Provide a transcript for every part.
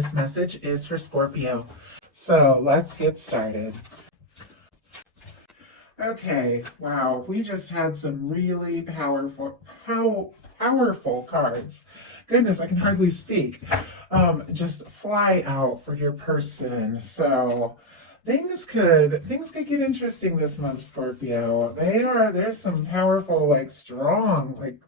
this message is for Scorpio. So let's get started. Okay, wow, we just had some really powerful cards. Goodness, I can hardly speak. Just fly out for your person. So things could get interesting this month, Scorpio. There's some powerful, like strong, like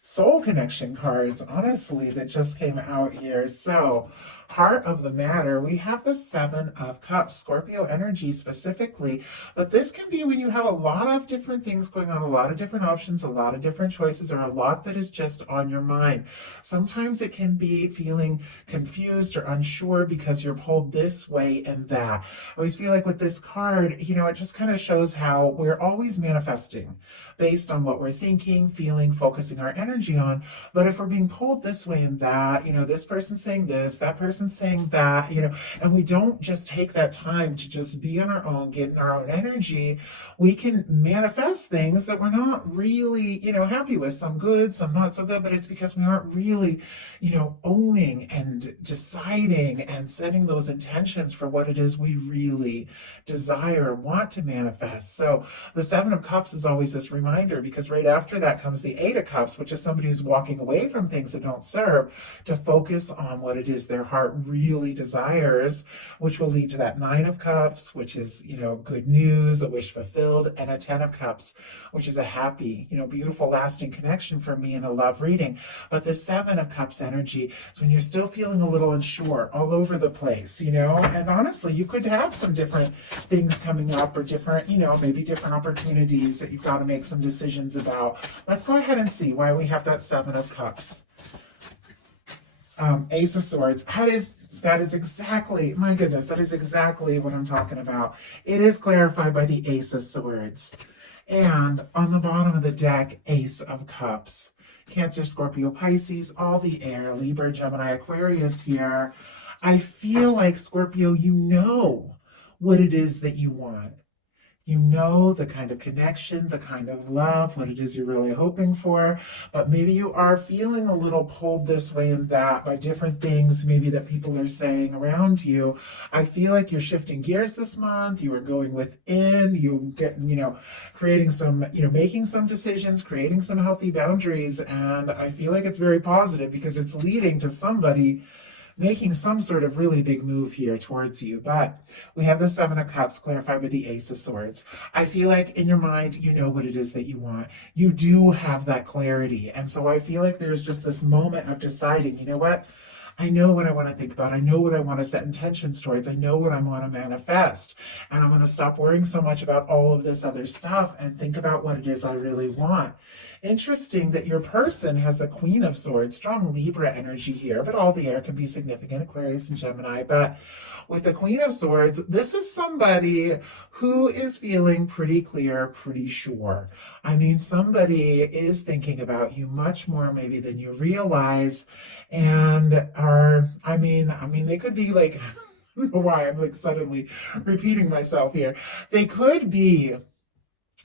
soul connection cards, honestly, that just came out here. So heart of the matter, we have the Seven of Cups, Scorpio energy specifically, but this can be when you have a lot of different things going on, a lot of different options, a lot of different choices, or a lot that is just on your mind. Sometimes it can be feeling confused or unsure because you're pulled this way and that. I always feel like with this card, it just kind of shows how we're always manifesting based on what we're thinking, feeling, focusing our energy on. But if we're being pulled this way and that, this person's saying this, that person's saying that, and we don't just take that time to just be on our own, get in our own energy, we can manifest things that we're not really, happy with. Some good, some not so good, but it's because we aren't really, owning and deciding and setting those intentions for what it is we really desire and want to manifest. So the Seven of Cups is always this reminder, because right after that comes the Eight of Cups, which is somebody who's walking away from things that don't serve to focus on what it is their heart really desires, which will lead to that Nine of Cups, which is, good news, a wish fulfilled, and a Ten of Cups, which is a happy, beautiful, lasting connection for me in a love reading. But the Seven of Cups energy is when you're still feeling a little unsure, all over the place, and honestly, you could have some different things coming up, or different, maybe different opportunities that you've got to make some decisions about. Let's go ahead and see why we have that Seven of Cups. Ace of Swords. That is exactly, my goodness, that is exactly what I'm talking about. It is clarified by the Ace of Swords. And on the bottom of the deck, Ace of Cups. Cancer, Scorpio, Pisces, all the air, Libra, Gemini, Aquarius here. I feel like, Scorpio, you know what it is that you want. You know the kind of connection, the kind of love, what it is you're really hoping for, but maybe you are feeling a little pulled this way and that by different things maybe that people are saying around you. I feel like you're shifting gears this month. You are going within, you get, creating some, making some decisions, creating some healthy boundaries, and I feel like it's very positive because it's leading to somebody making some sort of really big move here towards you. But we have the Seven of Cups clarified by the Ace of Swords. I feel like in your mind, you know what it is that you want. You do have that clarity. And so I feel like there's just this moment of deciding, you know what? I know what I want to think about. I know what I want to set intentions towards. I know what I want to manifest. And I'm going to stop worrying so much about all of this other stuff and think about what it is I really want. Interesting that your person has the Queen of Swords, strong Libra energy here, but all the air can be significant, Aquarius and Gemini. But with the Queen of Swords, this is somebody who is feeling pretty clear, pretty sure. I mean, somebody is thinking about you much more maybe than you realize, and they could be like, I don't know why I'm like suddenly repeating myself here. They could be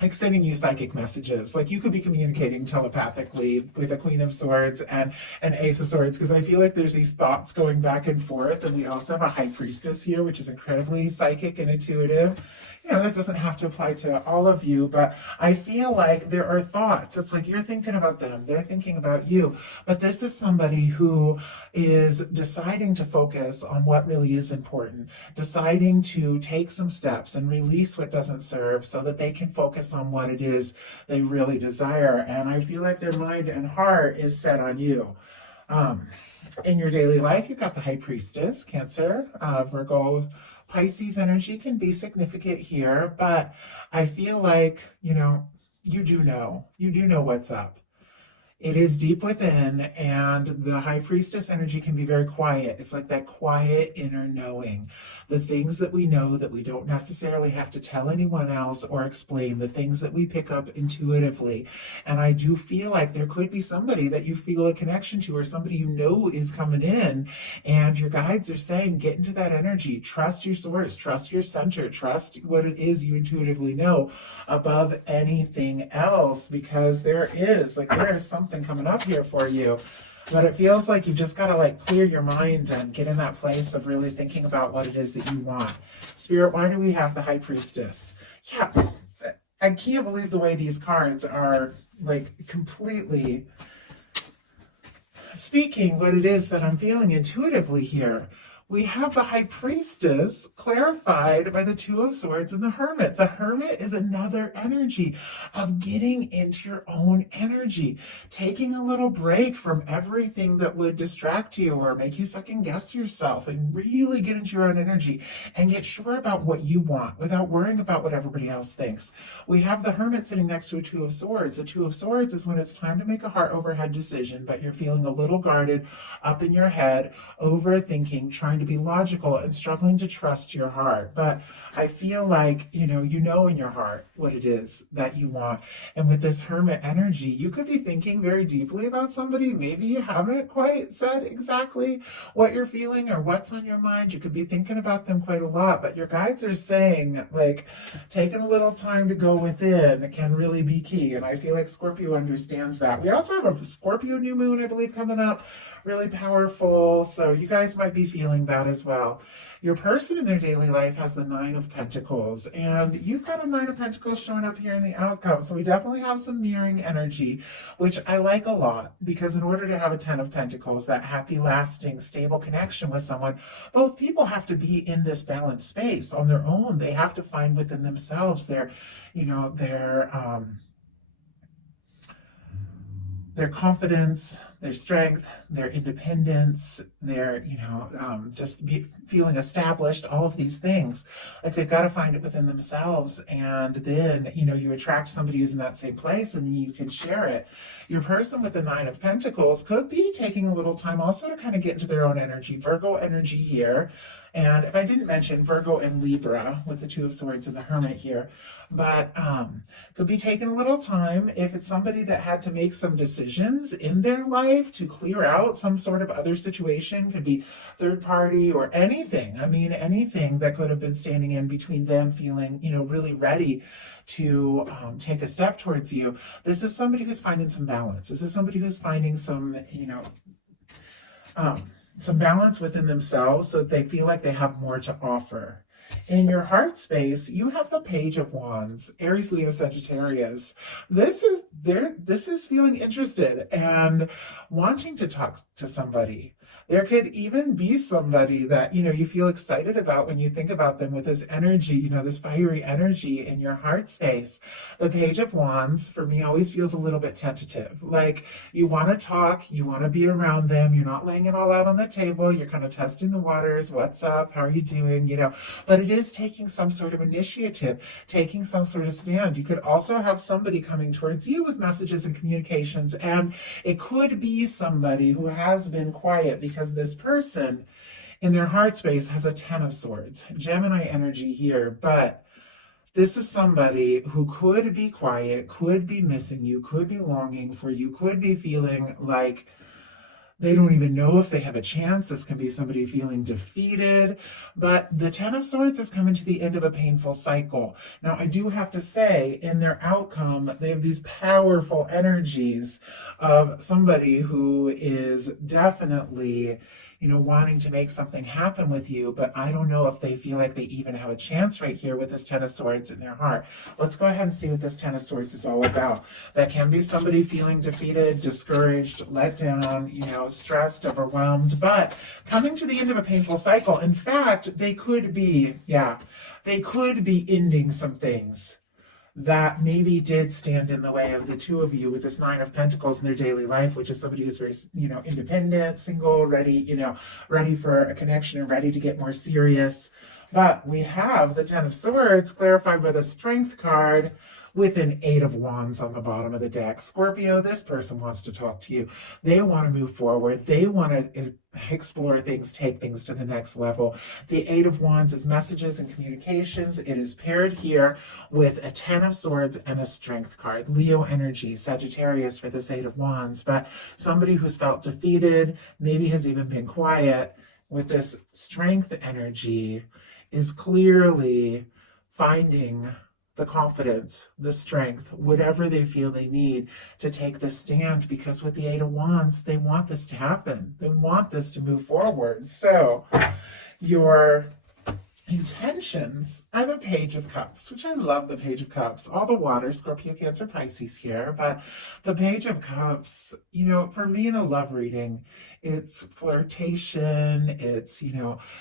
like sending you psychic messages. Like you could be communicating telepathically with the Queen of Swords and an Ace of Swords, because I feel like there's these thoughts going back and forth. And we also have a High Priestess here, which is incredibly psychic and intuitive. That doesn't have to apply to all of you, but I feel like there are thoughts. It's like you're thinking about them, they're thinking about you. But this is somebody who is deciding to focus on what really is important, deciding to take some steps and release what doesn't serve so that they can focus on what it is they really desire. And I feel like their mind and heart is set on you. In your daily life, you've got the High Priestess, Cancer, Virgo, Pisces energy can be significant here, but I feel like, you do know what's up. It is deep within, and the High Priestess energy can be very quiet. It's like that quiet inner knowing. The things that we know that we don't necessarily have to tell anyone else or explain, the things that we pick up intuitively. And I do feel like there could be somebody that you feel a connection to, or somebody you know is coming in, and your guides are saying, get into that energy, trust your source, trust your center, trust what it is you intuitively know above anything else, because there is something coming up here for you. But it feels like you've just got to like clear your mind and get in that place of really thinking about what it is that you want. Spirit, why do we have the High Priestess? Yeah, I can't believe the way these cards are like completely speaking what it is that I'm feeling intuitively here. We have the High Priestess clarified by the Two of Swords and the Hermit. The Hermit is another energy of getting into your own energy, taking a little break from everything that would distract you or make you second guess yourself, and really get into your own energy and get sure about what you want without worrying about what everybody else thinks. We have the Hermit sitting next to a Two of Swords. The Two of Swords is when it's time to make a heart over head decision, but you're feeling a little guarded, up in your head, overthinking, trying to be logical and struggling to trust your heart. But I feel like, you know in your heart what it is that you want. And with this Hermit energy, you could be thinking very deeply about somebody. Maybe you haven't quite said exactly what you're feeling or what's on your mind. You could be thinking about them quite a lot, but your guides are saying, like, taking a little time to go within can really be key. And I feel like Scorpio understands that. We also have a Scorpio new moon, I believe, coming up. Really powerful. So you guys might be feeling that as well. Your person in their daily life has the Nine of Pentacles, and you've got a Nine of Pentacles showing up here in the outcome. So we definitely have some mirroring energy, which I like a lot, because in order to have a Ten of Pentacles, that happy, lasting, stable connection with someone, both people have to be in this balanced space on their own. They have to find within themselves their confidence, their strength, their independence, their, feeling established, all of these things. Like, they've got to find it within themselves. And then, you attract somebody who's in that same place, and you can share it. Your person with the Nine of Pentacles could be taking a little time also to kind of get into their own energy. Virgo energy here. And if I didn't mention Virgo and Libra with the Two of Swords and the Hermit here, but could be taking a little time if it's somebody that had to make some decisions in their life to clear out some sort of other situation. Could be third party or anything. I mean, anything that could have been standing in between them feeling, really ready to take a step towards you. This is somebody who's finding some balance. This is somebody who's finding some balance within themselves, so that they feel like they have more to offer. In your heart space, you have the Page of Wands, Aries, Leo, Sagittarius. This is feeling interested and wanting to talk to somebody. There could even be somebody that, you feel excited about when you think about them with this energy, this fiery energy in your heart space. The Page of Wands, for me, always feels a little bit tentative. Like, you want to talk, you want to be around them. You're not laying it all out on the table. You're kind of testing the waters. What's up? How are you doing? But it is taking some sort of initiative, taking some sort of stand. You could also have somebody coming towards you with messages and communications, and it could be somebody who has been quiet, because this person in their heart space has a Ten of Swords, Gemini energy here. But this is somebody who could be quiet, could be missing you, could be longing for you, could be feeling like they don't even know if they have a chance. This can be somebody feeling defeated. But the Ten of Swords is coming to the end of a painful cycle. Now, I do have to say, in their outcome, they have these powerful energies of somebody who is definitely, wanting to make something happen with you. But I don't know if they feel like they even have a chance right here with this Ten of Swords in their heart. Let's go ahead and see what this Ten of Swords is all about. That can be somebody feeling defeated, discouraged, let down, stressed, overwhelmed, but coming to the end of a painful cycle. In fact, they could be ending some things that maybe did stand in the way of the two of you with this Nine of Pentacles in their daily life, which is somebody who's very, independent, single, ready for a connection and ready to get more serious. But we have the Ten of Swords clarified by the Strength card with an Eight of Wands on the bottom of the deck. Scorpio, this person wants to talk to you. They want to move forward. They want to explore things, take things to the next level. The Eight of Wands is messages and communications. It is paired here with a Ten of Swords and a Strength card. Leo energy, Sagittarius for this Eight of Wands. But somebody who's felt defeated, maybe has even been quiet, with this Strength energy is clearly finding the confidence, the strength, whatever they feel they need to take the stand, because with the Eight of Wands, they want this to happen. They want this to move forward. So your intentions are the Page of Cups, which I love the Page of Cups. All the water, Scorpio, Cancer, Pisces here, but the Page of Cups, for me in a love reading, it's flirtation, it's,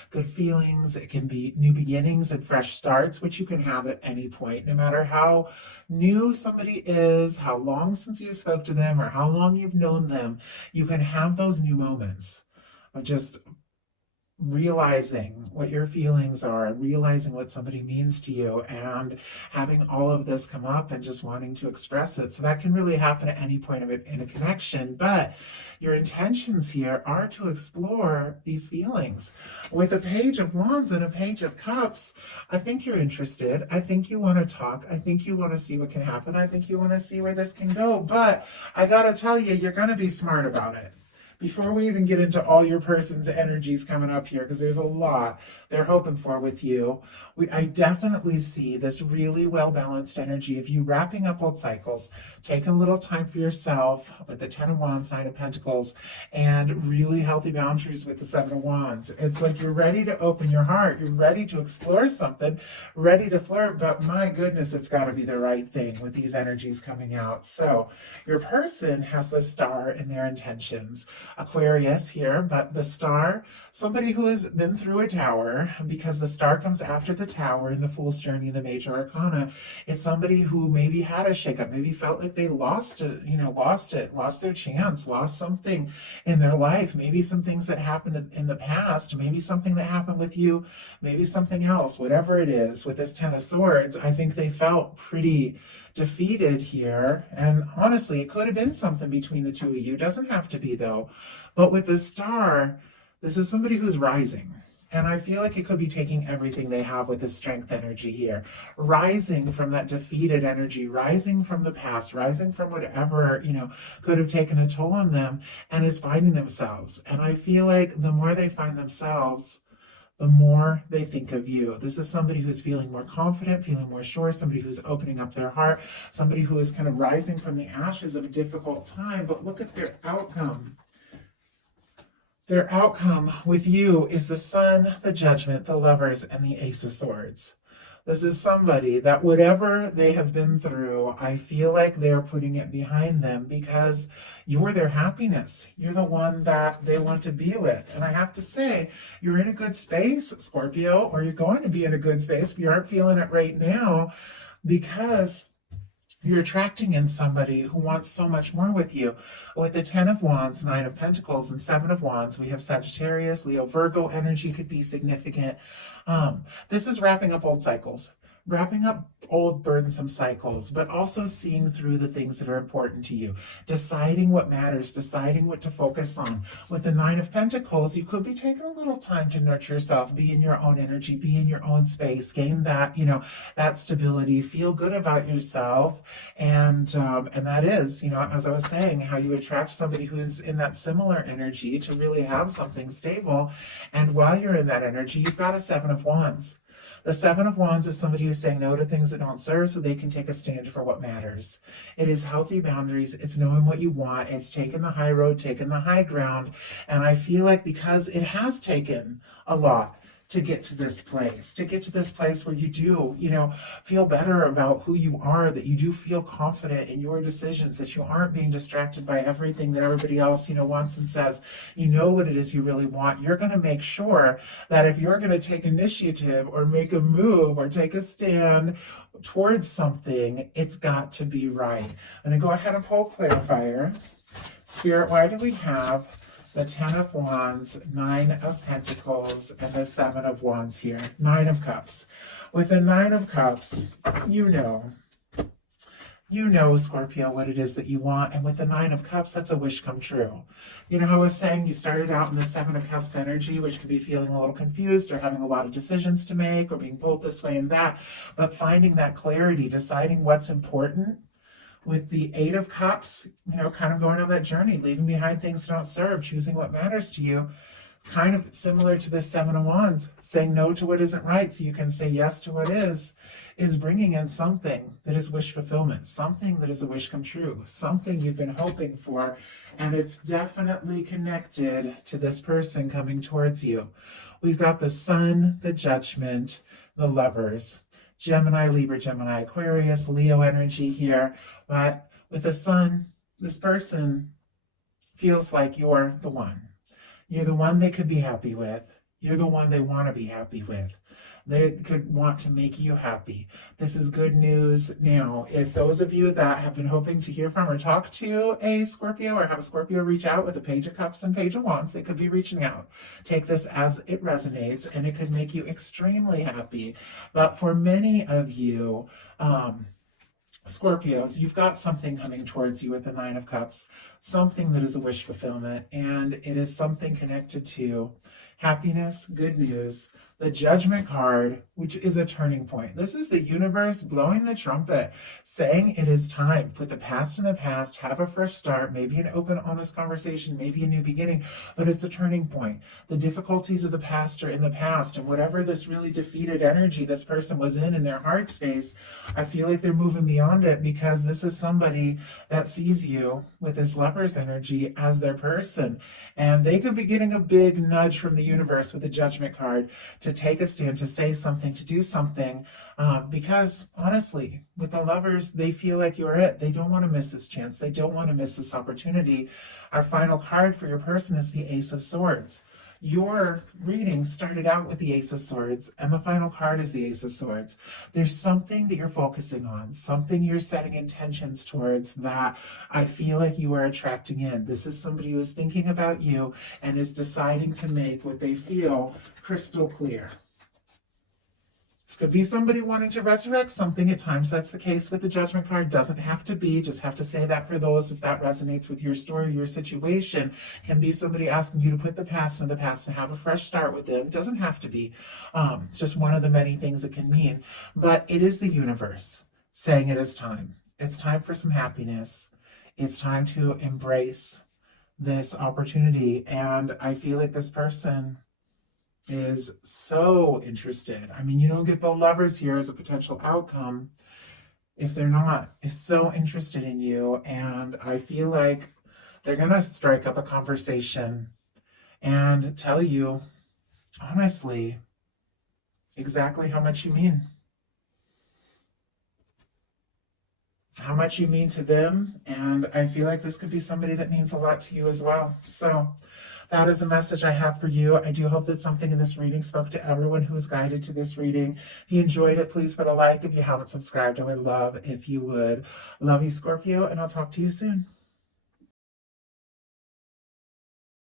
good feelings. It can be new beginnings and fresh starts, which you can have at any point, no matter how new somebody is, how long since you spoke to them, or how long you've known them. You can have those new moments of just realizing what your feelings are and realizing what somebody means to you, and having all of this come up and just wanting to express it. So that can really happen at any point of it in a connection, but your intentions here are to explore these feelings. With a Page of Wands and a Page of Cups, I think you're interested. I think you want to talk. I think you want to see what can happen. I think you want to see where this can go, but I gotta tell you, you're going to be smart about it. Before we even get into all your person's energies coming up here, because there's a lot they're hoping for with you, I definitely see this really well-balanced energy of you wrapping up old cycles, taking a little time for yourself with the Ten of Wands, Nine of Pentacles, and really healthy boundaries with the Seven of Wands. It's like you're ready to open your heart. You're ready to explore something, ready to flirt, but my goodness, it's got to be the right thing with these energies coming out. So your person has the Star in their intentions. Aquarius here, but the Star, somebody who has been through a tower, because the Star comes after the Tower in the Fool's Journey, the Major Arcana. It's somebody who maybe had a shakeup, maybe felt like they lost it, lost their chance, lost something in their life, maybe some things that happened in the past, maybe something that happened with you, maybe something else, whatever it is. With this Ten of Swords, I think they felt pretty defeated here, and honestly, it could have been something between the two of you. It doesn't have to be, though. But with the Star, this is somebody who's rising, and I feel like it could be taking everything they have with the Strength energy here, rising from that defeated energy, rising from the past, rising from whatever could have taken a toll on them, and is finding themselves. And I feel like the more they find themselves, the more they think of you. This is somebody who's feeling more confident, feeling more sure, somebody who's opening up their heart, somebody who is kind of rising from the ashes of a difficult time. But look at their outcome. Their outcome with you is the Sun, the Judgment, the Lovers, and the Ace of Swords. This is somebody that whatever they have been through, I feel like they're putting it behind them, because you're their happiness. You're the one that they want to be with. And I have to say, you're in a good space, Scorpio, or you're going to be in a good space if you aren't feeling it right now, because you're attracting in somebody who wants so much more with you. With the Ten of Wands, Nine of Pentacles, and Seven of Wands, we have Sagittarius, Leo, Virgo energy could be significant. This is wrapping up old cycles, wrapping up old burdensome cycles, but also seeing through the things that are important to you, deciding what matters, deciding what to focus on. With the Nine of Pentacles, you could be taking a little time to nurture yourself, be in your own energy, be in your own space, gain that, that stability, feel good about yourself. And that is, as I was saying, how you attract somebody who is in that similar energy to really have something stable. And while you're in that energy, you've got a Seven of Wands. The Seven of Wands is somebody who's saying no to things that don't serve so they can take a stand for what matters. It is healthy boundaries. It's knowing what you want. It's taking the high road, taking the high ground. And I feel like because it has taken a lot to get to this place where you do, feel better about who you are, that you do feel confident in your decisions, that you aren't being distracted by everything that everybody else, wants and says. You know what it is you really want. You're going to make sure that if you're going to take initiative or make a move or take a stand towards something, it's got to be right. I'm going to go ahead and pull clarifier. Spirit, why do we have the Ten of Wands, Nine of Pentacles, and the Seven of Wands here? Nine of Cups. With the Nine of Cups, you know, Scorpio, what it is that you want. And with the Nine of Cups, that's a wish come true. How I was saying, you started out in the Seven of Cups energy, which can be feeling a little confused or having a lot of decisions to make or being pulled this way and that. But finding that clarity, deciding what's important. With the Eight of Cups, kind of going on that journey, leaving behind things that don't serve, choosing what matters to you. kind of similar to this Seven of Wands, saying no to what isn't right so you can say yes to what is bringing in something that is wish fulfillment, something that is a wish come true, something you've been hoping for, and it's definitely connected to this person coming towards you. We've got the Sun, the Judgment, the Lovers, Gemini, Libra, Gemini, Aquarius, Leo energy here. But with the Sun, this person feels like you're the one. You're the one they could be happy with. You're the one they want to be happy with. They could want to make you happy. This is good news. Now, if those of you that have been hoping to hear from or talk to a Scorpio or have a Scorpio reach out with a Page of Cups and Page of Wands, they could be reaching out. Take this as it resonates, and it could make you extremely happy. But for many of you, Scorpios, you've got something coming towards you with the Nine of Cups, something that is a wish fulfillment, and it is something connected to happiness, good news, the Judgment card, which is a turning point. This is the universe blowing the trumpet, saying it is time. Put the past in the past, have a fresh start, maybe an open, honest conversation, maybe a new beginning, but it's a turning point. The difficulties of the past are in the past, and whatever this really defeated energy this person was in their heart space, I feel like they're moving beyond it, because this is somebody that sees you with this Lover's energy as their person, and they could be getting a big nudge from the universe with the Judgment card to take a stand, to say something, to do something, because honestly, with the Lovers, they feel like you're it. They don't want to miss this chance. They don't want to miss this opportunity. Our final card for your person is the Ace of Swords. Your reading started out with the Ace of Swords, and the final card is the Ace of Swords. There's something that you're focusing on, something you're setting intentions towards that I feel like you are attracting in. This is somebody who is thinking about you and is deciding to make what they feel crystal clear. This could be somebody wanting to resurrect something. At times that's the case with the Judgment card. Doesn't have to be. Just have to say that for those, if that resonates with your story, your situation. Can be somebody asking you to put the past in the past and have a fresh start with them. Doesn't have to be. It's just one of the many things it can mean. But it is the universe saying it is time. It's time for some happiness. It's time to embrace this opportunity. And I feel like this person is so interested. I mean, you don't get the Lovers here as a potential outcome if they're not, is so interested in you. And I feel like they're going to strike up a conversation and tell you, honestly, exactly how much you mean. How much you mean to them. And I feel like this could be somebody that means a lot to you as well. So that is a message I have for you. I do hope that something in this reading spoke to everyone who was guided to this reading. If you enjoyed it, please put a like. If you haven't subscribed, I would love if you would. Love you, Scorpio, and I'll talk to you soon.